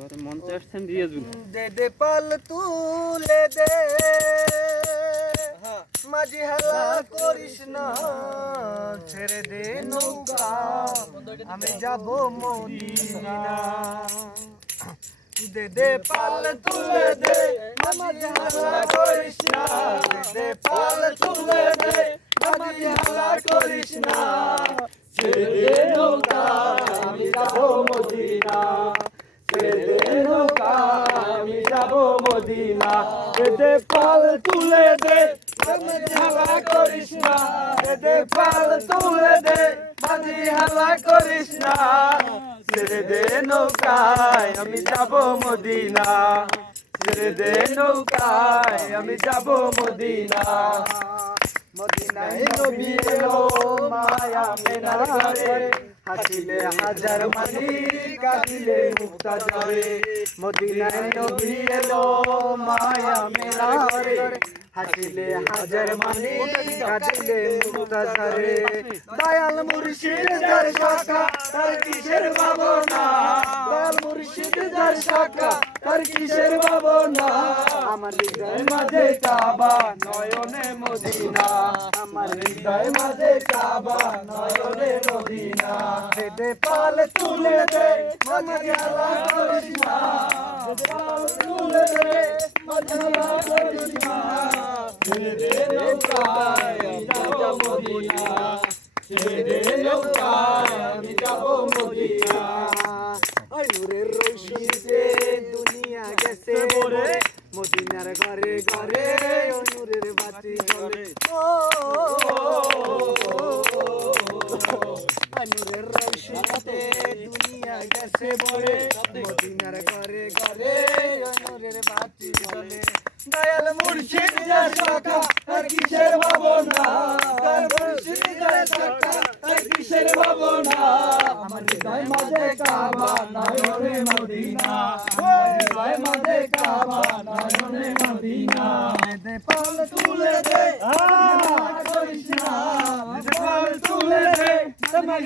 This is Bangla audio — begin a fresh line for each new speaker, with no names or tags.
এবারে মঞ্চে আসছেন রিয়াজুল
দে দে পাল তুলে দে। মাঝি হালা করিস না ছেড়ে দে নৌকা। আমি যাব মদিনা। দে দে পাল তুলে দে মাঝি হালা করিস না। দে দে পাল তুলে দে মাঝি হালা করিস না। ছেড়ে দে নৌকা আমি যাব মদিনা ছেড়ে দে নৌকা আমি যাব মদিনা দে পাল তুলে দে হালা করিস না। দে পাল তুলে দে মাঝি হালা করিস না। ছেড়ে দে নৌকায়, আমি যাব মদিনা। ছেড়ে দে নৌকায়, আমি যাব মদিনা। মদিনায় নবী এলো মায়া মেনা করে হাসিলে হাজার মানি কাঁদিলে মুক্তা ঝরে মদিনায় নবী এলো মায়া মেনা করে হাসিলে হাজার মানি কাঁদিলে মুক্তা ঝরে দয়াল মুর্শিদ যার শাখা, তার কিসের ভাবনা? দয়াল মুর্শিদ যার শাখা, তার কিসের ভাবনা? আমার হৃদয় মাঝে কাবা, নয়নে মদিনা। আমার হৃদয় মাঝে কাবা, নয়নে মদিনা দে পাল তুলে দে মদিনা করিস না দে পাল তুলে দে মদিনা করিস না দে দে নৌকায় যাব মদিনা দে দে নৌকায় আমি যাব মদিনা ওই নূরের রোশনীতে দুনিয়া গেছে ভরে মদিনার ঘরে ঘরে ও নূরের বাতি জ্বলে ও ওই নূরের রোশনীতে দুনিয়া গেছে ভরে মদিনার ঘরে ঘরে নূরের বাতি জ্বলে দয়াল মুর্শিদ যা শাখা আর কিসের ভাবনা দয়াল মুর্শিদ যা শাখা আর কিসের ভাবনা আমার হৃদয় মাঝে কাবা নয়নে মদিনা হৃদয় মাঝে কাবা নয়নে মদিনা দে পাল তুলে দে করিস না দে পাল